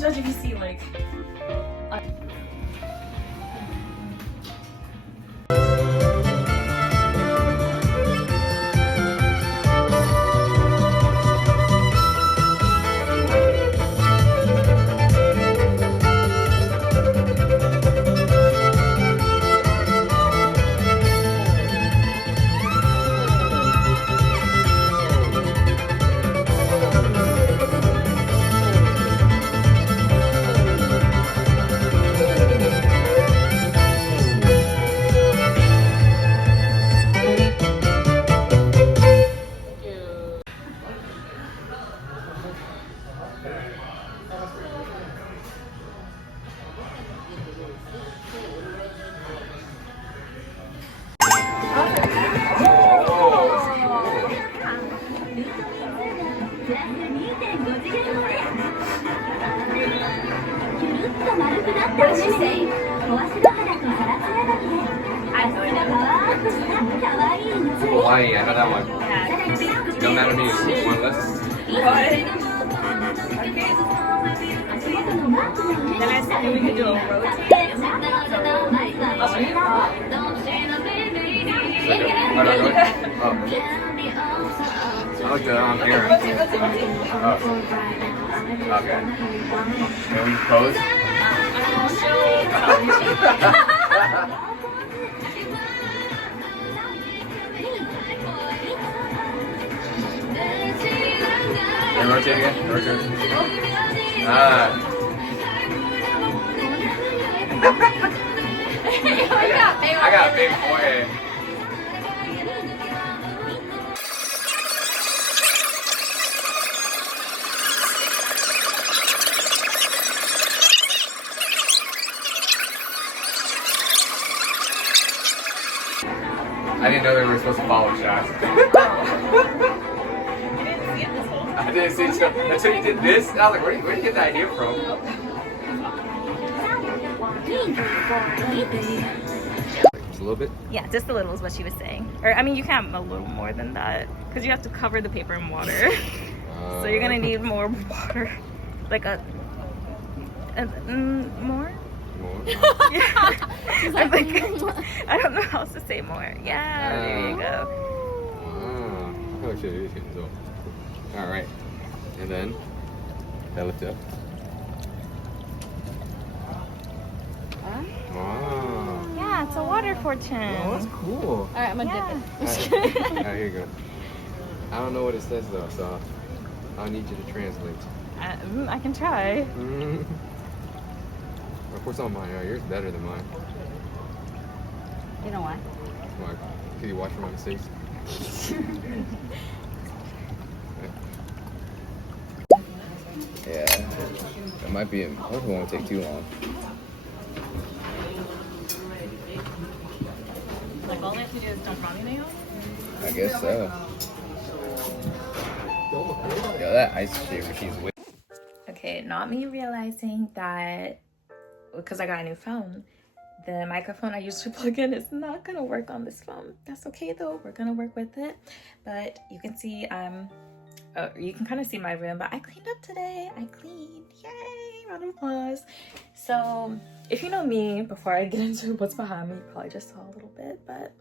judge if you see like. What did she say? Hawaii, I know that one. Don't matter to me, one less. What? Then I said we could do a rotate. I like that on here. Okay. Can we pose? And rotate again. Rotate. I got a big forehead. I didn't know they were supposed to follow shots. I didn't see it until you did this. I was like, where did you get the idea from? Just a little bit? Yeah, just a little is what she was saying. Or, I mean, you can have a little more than that because you have to cover the paper in water. So you're going to need more water. Like more? More? Yeah. I don't know how else to say more. Yeah, there you go. Oh, shit. Alright. And then, that lift up. Wow. Yeah, it's a water fortune. Oh, that's cool. Alright, I'm gonna dip it. Alright, here you go. I don't know what it says though, so I'll need you to translate. I can try. Of course, on mine. Yours better than mine. You know why? Why? Can you watch for my mistakes? Yeah, it might be. Hopefully, it won't take too long. Like all I have to do is dump ramen mayo? I guess so. Yeah, that ice shaver, she's with. Okay, not me realizing that because I got a new phone, the microphone I used to plug in is not gonna work on this phone. That's okay though, we're gonna work with it. But you can see you can kind of see my room, but I cleaned up today. I cleaned, yay, round of applause. So if you know me, before I get into what's behind me, you probably just saw a little bit, but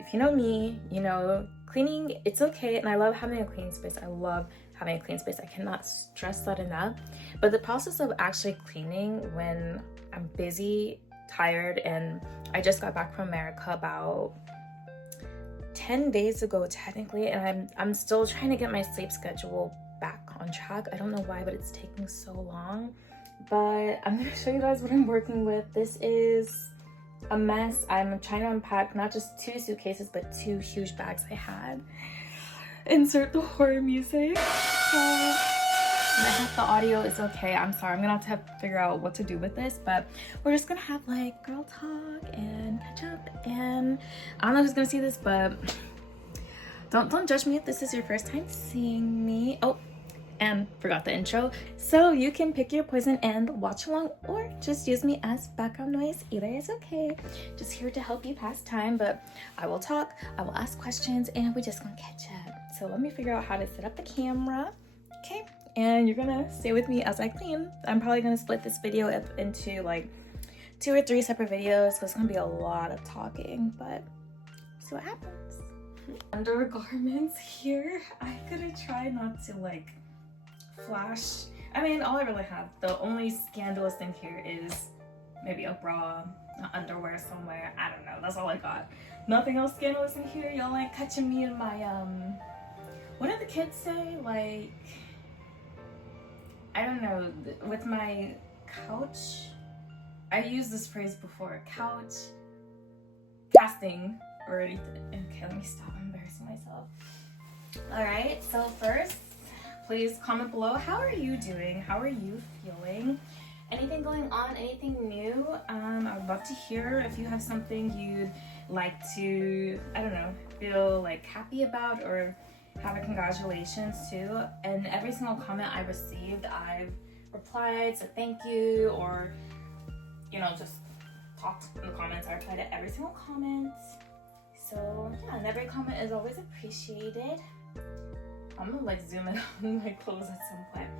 if you know me, you know cleaning, it's okay, and I love having a clean space. I love having a clean space. I cannot stress that enough. But the process of actually cleaning when I'm busy, tired, and I just got back from America about 10 days ago technically, and I'm still trying to get my sleep schedule back on track. I don't know why, but it's taking so long. But I'm gonna show you guys what I'm working with. This is a mess. I'm trying to unpack not just 2 suitcases, but 2 huge bags I had. Insert the horror music. So I hope the audio is okay. I'm sorry, I'm gonna have to figure out what to do with this, but we're just gonna have like girl talk and catch up, and I don't know who's gonna see this, but don't judge me if this is your first time seeing me. Oh, and forgot the intro. So you can pick your poison and watch along, or just use me as background noise. Either is okay. Just here to help you pass time, but I will talk, I will ask questions, and we're just gonna catch up. So let me figure out how to set up the camera. Okay, and you're gonna stay with me as I clean. I'm probably gonna split this video up into like 2 or 3 separate videos, so it's gonna be a lot of talking, but see what happens. Undergarments here. I'm gonna try not to like flash. I mean, all I really have, the only scandalous thing here is maybe a bra, underwear somewhere. I don't know, that's all I got. Nothing else scandalous in here. Y'all like catching me in my what do the kids say, like, I don't know, with my couch, I used this phrase before, couch casting or anything. Okay, let me stop, I'm embarrassing myself. All right, so first, please comment below, how are you doing? How are you feeling? Anything going on, anything new? I would love to hear if you have something you'd like to, I don't know, feel like happy about or have a congratulations to. And every single comment I received, I've replied, said thank you, or, you know, just talked in the comments. I reply to every single comment. So yeah, and every comment is always appreciated. I'm gonna like zoom in on my clothes at some point.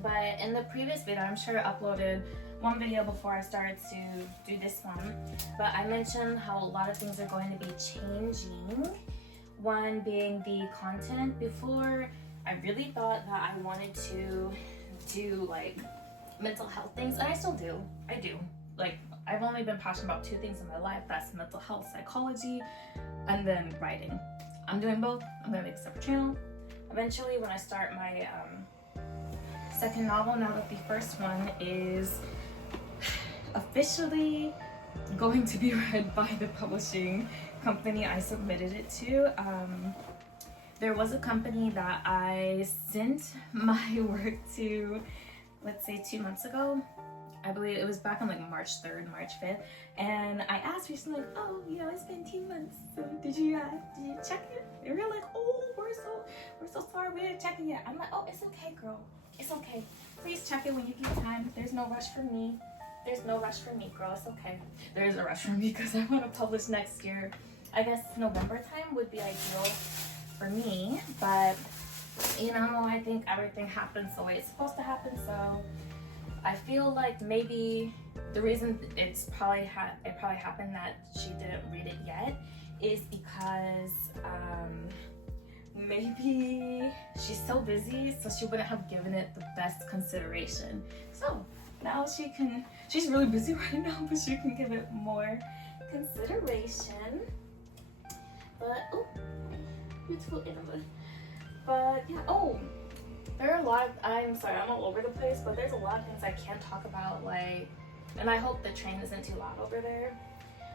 But in the previous video, I'm sure I uploaded one video before I started to do this one, but I mentioned how a lot of things are going to be changing. One being the content. Before, I really thought that I wanted to do like mental health things, and I still do. I do. Like, I've only been passionate about 2 things in my life. That's mental health, psychology, and then writing. I'm doing both. I'm gonna make a separate channel. Eventually, when I start my second novel, now that the first one is officially going to be read by the publishing company I submitted it to. There was a company that I sent my work to, let's say 2 months ago. I believe it was back on like March 3rd, March 5th. And I asked recently, like, oh, you know, it's been 2 months. So did you check it? They were like, oh, we're so sorry, we didn't check it yet. I'm like, oh, it's okay, girl. It's okay. Please check it when you get time. There's no rush for me. There's no rush for me, girl. It's okay. There is a rush for me because I want to publish next year. I guess November time would be ideal for me, but you know, I think everything happens the way it's supposed to happen. So I feel like maybe the reason it probably happened that she didn't read it yet is because maybe she's so busy, so she wouldn't have given it the best consideration. So now she's really busy right now, but she can give it more consideration. But oh, beautiful animal. But yeah, oh, there are a lot of, I'm sorry, I'm all over the place, but there's a lot of things I can't talk about, like, and I hope the train isn't too loud over there.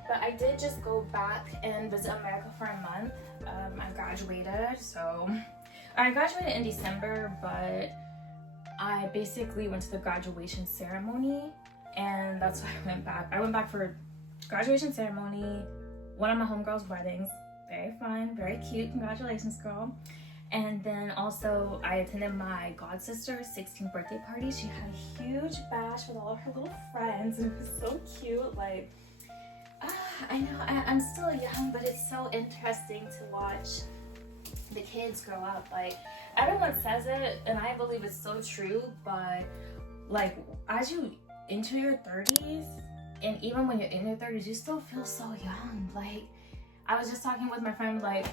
But I did just go back and visit America for a month. I graduated, so I graduated in December, but I basically went to the graduation ceremony, and that's why I went back. I went back for graduation ceremony, one of my homegirls' weddings. Very fun, very cute. Congratulations, girl. And then also I attended my god sister's 16th birthday party. She had a huge bash with all of her little friends, and it was so cute. Like, I know I'm still young, but it's so interesting to watch the kids grow up. Like, everyone says it, and I believe it's so true, but like, as you enter your 30s, and even when you're in your 30s, you still feel so young. Like, I was just talking with my friend, like,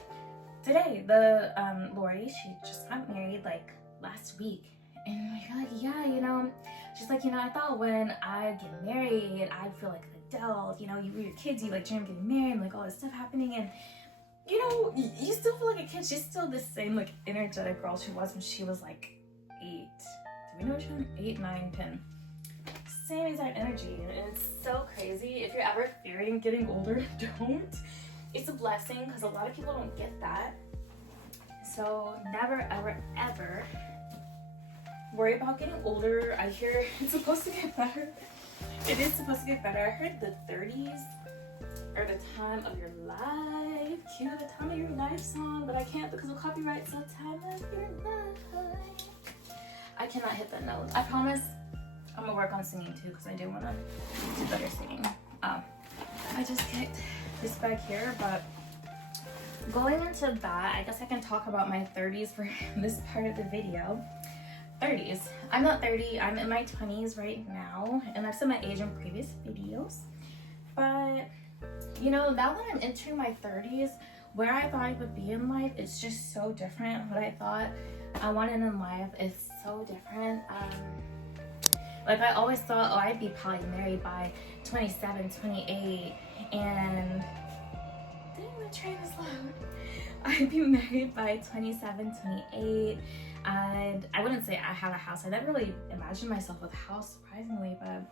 today, the Lori, she just got married like last week, and you're like, yeah, you know, she's like, you know, I thought when I get married, I'd feel like an adult, you know, you were your kids, you like dream of getting married, and like all this stuff happening, and you know, you still feel like a kid. She's still the same like energetic girl she was when she was like 8. Do we know which one? 8, 9, 10. Same exact energy, and it's so crazy. If you're ever fearing getting older, don't. It's a blessing because a lot of people don't get that. So never, ever, ever worry about getting older. I hear it's supposed to get better. It is supposed to get better. I heard the 30s are the time of your life. Cue the time of your life song, but I can't because of copyright. So time of your life. I cannot hit that note. I promise I'm gonna work on singing too because I do want to do better singing. I just kicked this back here, but going into that, I guess I can talk about my 30s for this part of the video. 30s. I'm not 30, I'm in my 20s right now, and I've said my age in previous videos. But, you know, now that I'm entering my 30s, where I thought I would be in life is just so different. What I thought I wanted in life is so different. Like, I always thought, oh, I'd be probably married by 27, 28, and dang, the train is loud. I'd be married by 27, 28, and I wouldn't say I have a house. I never really imagined myself with a house, surprisingly, but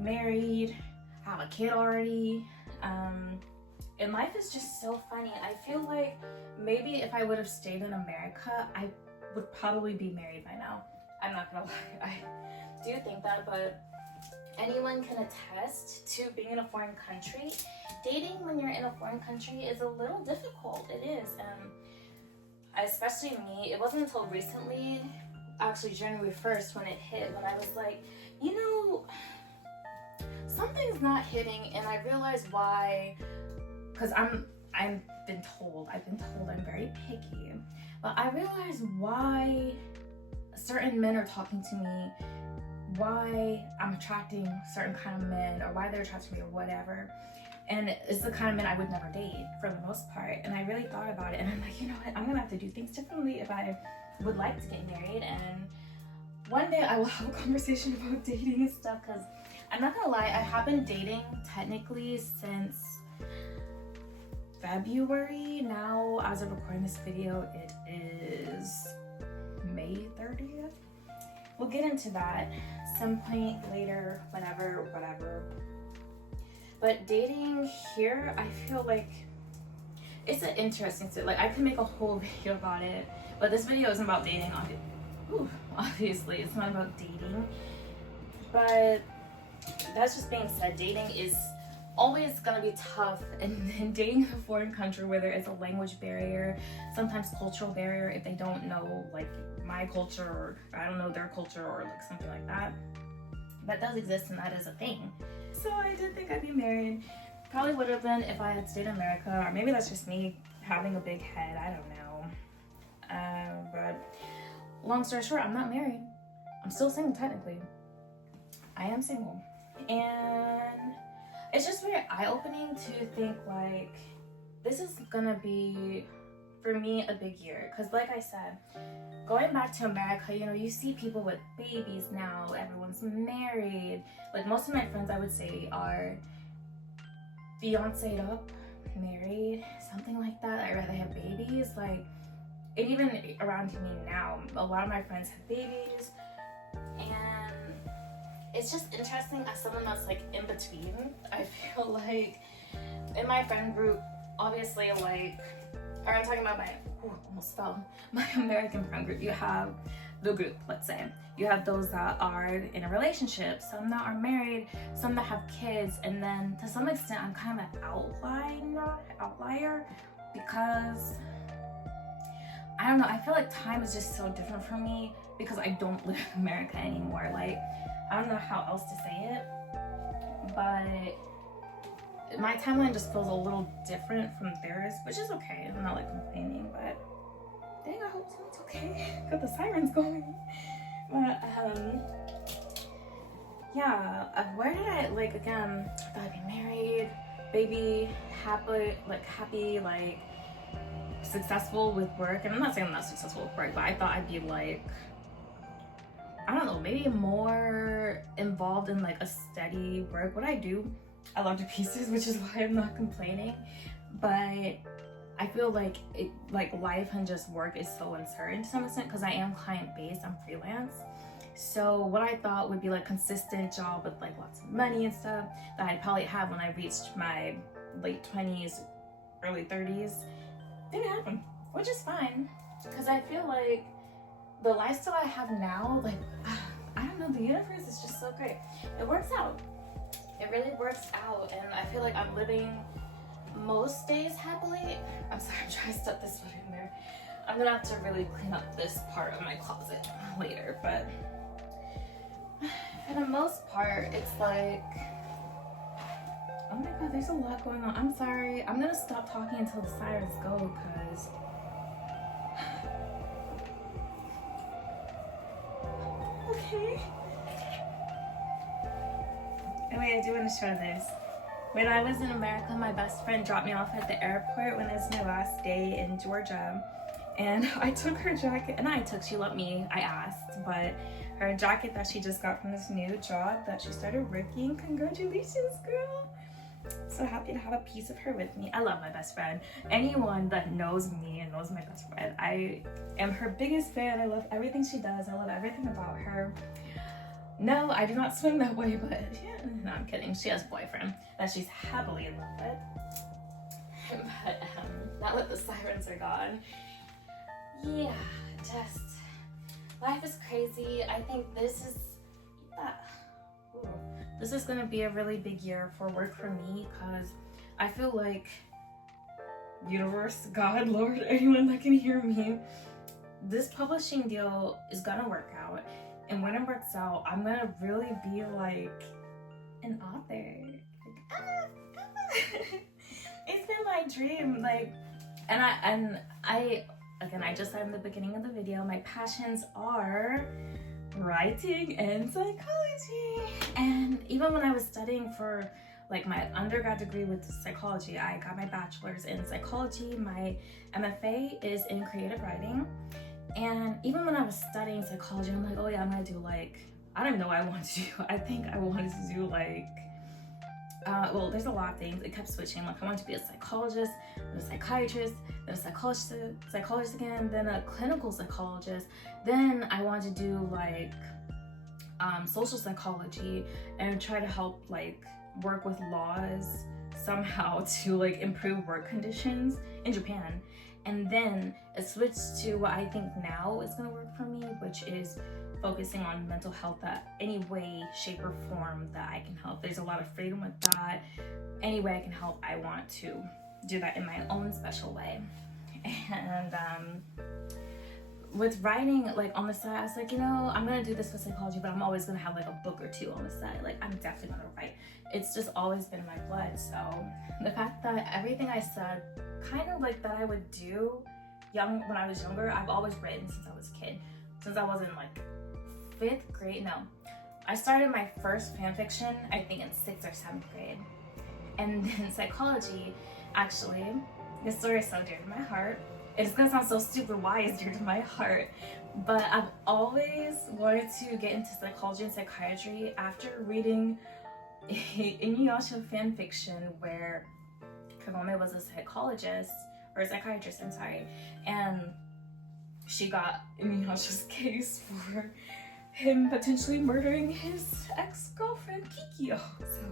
married, have a kid already, and life is just so funny. I feel like maybe if I would have stayed in America, I would probably be married by now. I'm not gonna lie, I do think that, but anyone can attest to being in a foreign country. Dating when you're in a foreign country is a little difficult. It is. Especially me. It wasn't until recently, actually January 1st, when it hit, when I was like, you know, something's not hitting, and I realized why. Because I've been told I'm very picky. But I realized why certain men are talking to me, why I'm attracting certain kind of men, or why they're attracting me, or whatever. And it's the kind of men I would never date for the most part. And I really thought about it, and I'm like, you know what, I'm gonna have to do things differently if I would like to get married. And one day I will have a conversation about dating and stuff, because I'm not gonna lie, I have been dating technically since February. Now, as of recording this video, it is May 30th. We'll get into that some point later, whenever, whatever. But dating here, I feel like it's an interesting thing. Like, I could make a whole video about it, but this video isn't about dating. Obviously, it's not about dating. But that's just being said, dating is always gonna be tough, and dating in a foreign country where there is a language barrier, sometimes cultural barrier if they don't know like my culture, or I don't know their culture, or like something like that. That does exist, and that is a thing. So I did think I'd be married. Probably would have been if I had stayed in America, or maybe that's just me having a big head, I don't know. But long story short, I'm not married. I'm still single technically. I am single. And it's just very eye-opening to think like, this is gonna be, for me, a big year. Because like I said, going back to America, you know, you see people with babies now, everyone's married. Like, most of my friends, I would say, are fiancé'd up, married, something like that. I'd rather have babies. Like, and even around me now, a lot of my friends have babies. And it's just interesting as someone that's like in between. I feel like in my friend group, obviously, like, or I'm talking about my, almost fell, my American friend group, you have the group, let's say. You have those that are in a relationship, some that are married, some that have kids, and then to some extent I'm kind of an outlier because, I don't know, I feel like time is just so different for me because I don't live in America anymore. Like, I don't know how else to say it, but my timeline just feels a little different from theirs, which is okay. I'm not like complaining, but dang, I hope someone's okay. Got the sirens going. But yeah, where did I, like, again, I thought I'd be married, baby, happy, like successful with work. And I'm not saying I'm not successful with work, but I thought I'd be like, I don't know, maybe more involved in like a steady work. What I do, I love to pieces, which is why I'm not complaining. But I feel like life and just work is so uncertain to some extent because I am client-based, I'm freelance. So what I thought would be like consistent job with like lots of money and stuff that I'd probably have when I reached my late 20s, early 30s, didn't happen, which is fine. Because I feel like the lifestyle I have now, like, I don't know, the universe is just so great. It works out. It really works out, and I feel like I'm living most days happily. I'm sorry, I'm trying to stuff this foot in there. I'm gonna have to really clean up this part of my closet later, but for the most part, it's like, oh my god, there's a lot going on. I'm sorry. I'm gonna stop talking until the sirens go, because Anyway, I do want to show this. When I was in America, my best friend dropped me off at the airport when it was my last day in Georgia. And I took her jacket, and she let me, I asked, but her jacket that she just got from this new job that she started working. Congratulations, girl. So happy to have a piece of her with me. I love my best friend. Anyone that knows me and knows my best friend, I am her biggest fan. I love everything she does. I love everything about her. No, I do not swing that way, but yeah, no, I'm kidding. She has a boyfriend that she's happily in love with. But now that the sirens are gone, yeah, just life is crazy. I think this is gonna be a really big year for work for me, because I feel like universe, God, Lord, anyone that can hear me, this publishing deal is gonna work out. And when it works out, I'm gonna really be like an author. It's been my dream, like, and I again, I just said in the beginning of the video, my passions are writing and psychology. And even when I was studying for like my undergrad degree with psychology, I got my bachelor's in psychology. My MFA is in creative writing. And even when I was studying psychology, I'm like, oh yeah, I'm gonna do like, I don't even know what I want to do. I think I wanted to do like, well, there's a lot of things. It kept switching. Like I wanted to be a psychologist, then a psychiatrist, then a psychologist again, then a clinical psychologist. Then I wanted to do like social psychology and try to help like work with laws somehow to like improve work conditions in Japan. And then it switched to what I think now is going to work for me, which is focusing on mental health that any way, shape, or form that I can help. There's a lot of freedom with that. Any way I can help, I want to do that in my own special way. And with writing, like on the side, I was like, you know, I'm going to do this with psychology, but I'm always going to have like a book or two on the side. Like I'm definitely going to write. It's just always been in my blood. So the fact that everything I said, kind of like that I would do when I was younger, I've always written since I was a kid. Since I was in like 5th grade, no. I started my first fan fiction, I think in 6th or 7th grade. And then psychology, actually, this story is so dear to my heart. It's gonna sound so super wise, dear to my heart, but I've always wanted to get into psychology and psychiatry after reading a Inuyasha fan fiction where Kagome was a psychologist, or a psychiatrist, I'm sorry, and she got Inuyasha's case for him potentially murdering his ex-girlfriend Kikyo. So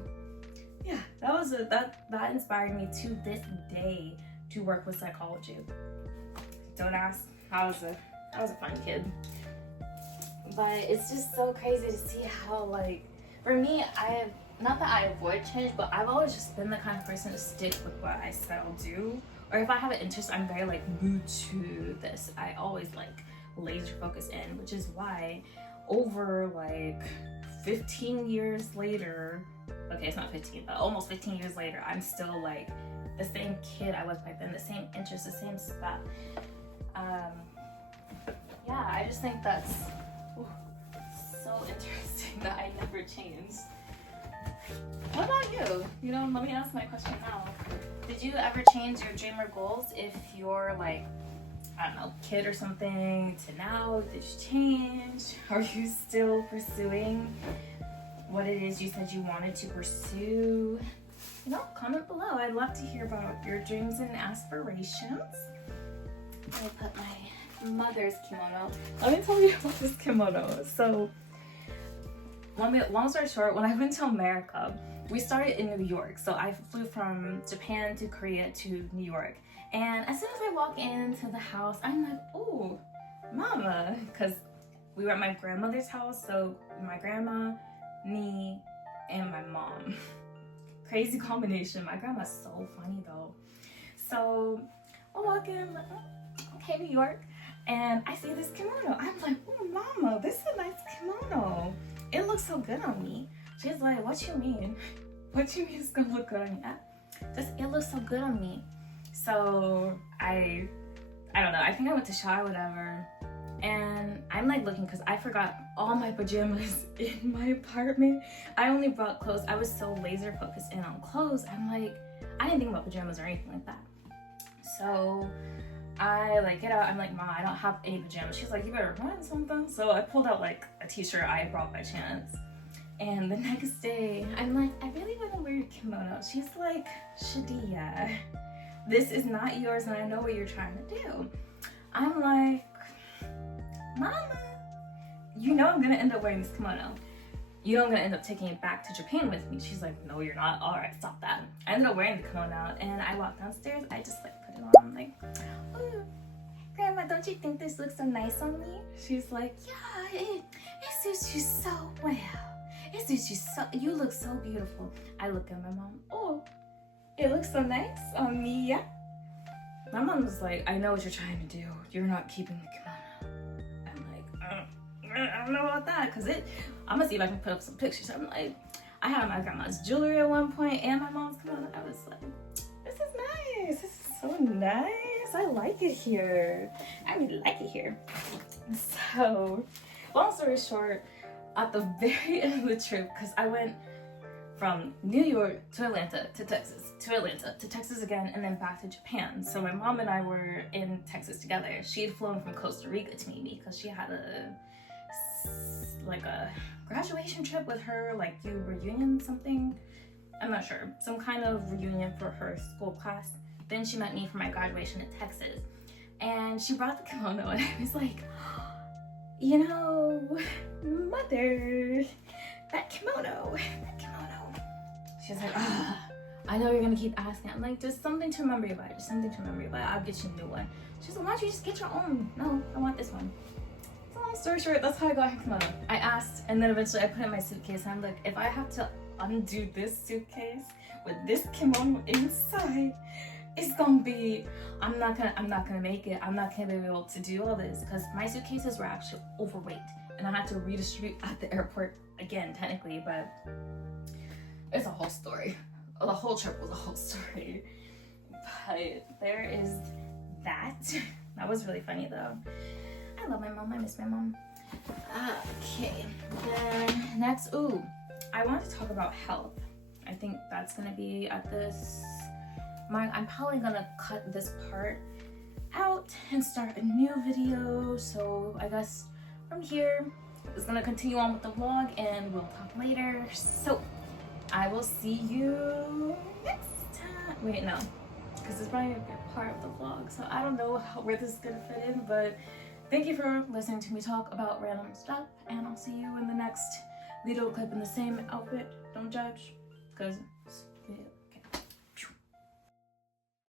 yeah, that inspired me to this day to work with psychology. Don't ask, I was a fun kid. But it's just so crazy to see how, like, for me, not that I avoid change, but I've always just been the kind of person to stick with what I said I'll do. Or if I have an interest, I'm very like glued to this. I always like laser focus in, which is why over like 15 years later, okay, it's not 15, but almost 15 years later, I'm still like the same kid I was back then, the same interest, the same stuff. Yeah, I just think that's so interesting that I never changed. What about you? You know, let me ask my question now. Did you ever change your dream or goals if you're like, I don't know, kid or something to now? Did you change? Are you still pursuing what it is you said you wanted to pursue? You know, comment below. I'd love to hear about your dreams and aspirations. I put my mother's kimono. Let me tell you about this kimono. So, long story short, when I went to America, we started in New York. So I flew from Japan to Korea to New York. And as soon as I walk into the house, I'm like, oh, mama. Because we were at my grandmother's house. So my grandma, me, and my mom. Crazy combination. My grandma's so funny though. So I walk in, I'm like, oh, okay, New York. And I see this kimono. I'm like, oh, mama, this is a nice kimono. It looks so good on me. She's like, what you mean? What you mean it's gonna look good on you? It looks so good on me. So I don't know, I think I went to shower, whatever. And I'm like looking because I forgot all my pajamas in my apartment. I only brought clothes. I was so laser focused in on clothes. I'm like, I didn't think about pajamas or anything like that. So I like get out. I'm like, Mom, I don't have any pajamas. She's like, you better find something. So I pulled out like a t-shirt I brought by chance. And the next day, I'm like, I really want to wear your kimono. She's like, Shadia, this is not yours and I know what you're trying to do. I'm like, Mama, you know I'm gonna end up wearing this kimono. You know I'm gonna end up taking it back to Japan with me. She's like, no, you're not. All right, stop that. I ended up wearing the kimono and I walked downstairs. I just like put it on. I'm like, oh, Grandma, don't you think this looks so nice on me? She's like, yeah, it suits you so well. It suits you so, you look so beautiful. I look at my mom, oh, it looks so nice on me, yeah? My mom was like, I know what you're trying to do. You're not keeping the kimono. I'm like, I don't know about that, because I'm gonna see if I can put up some pictures. I'm like, I had my grandma's jewelry at one point and my mom's kimono. I was like, this is nice. This is so nice. I like it here. I really like it here. So, long story short, at the very end of the trip, because I went from New York to Atlanta to Texas, to Atlanta to Texas again, and then back to Japan. So my mom and I were in Texas together. She had flown from Costa Rica to meet me because she had a graduation trip with her, like reunion something. I'm not sure. Some kind of reunion for her school class. Then she met me for my graduation in Texas. And she brought the kimono and I was like, you know, Mother, that kimono. She's like, I know you're gonna keep asking. I'm like, just something to remember you by. Just something to remember you by. I'll get you a new one. She's like, why don't you just get your own? No, I want this one. So long story short, that's how I got her kimono. I asked, and then eventually I put it in my suitcase. And I'm like, if I have to undo this suitcase with this kimono inside, it's gonna be, I'm not gonna make it. I'm not gonna be able to do all this because my suitcases were actually overweight and I had to redistribute at the airport again, technically, but it's a whole story. The whole trip was a whole story. But there is that. That was really funny though. I love my mom. I miss my mom. Okay. Then next, I wanted to talk about health. I think that's gonna be at this. I'm probably gonna cut this part out and start a new video. So I guess from here, it's gonna continue on with the vlog and we'll talk later. So I will see you next time. Wait, no, because it's probably gonna be a part of the vlog. So I don't know where this is gonna fit in, but thank you for listening to me talk about random stuff. And I'll see you in the next little clip in the same outfit. Don't judge, because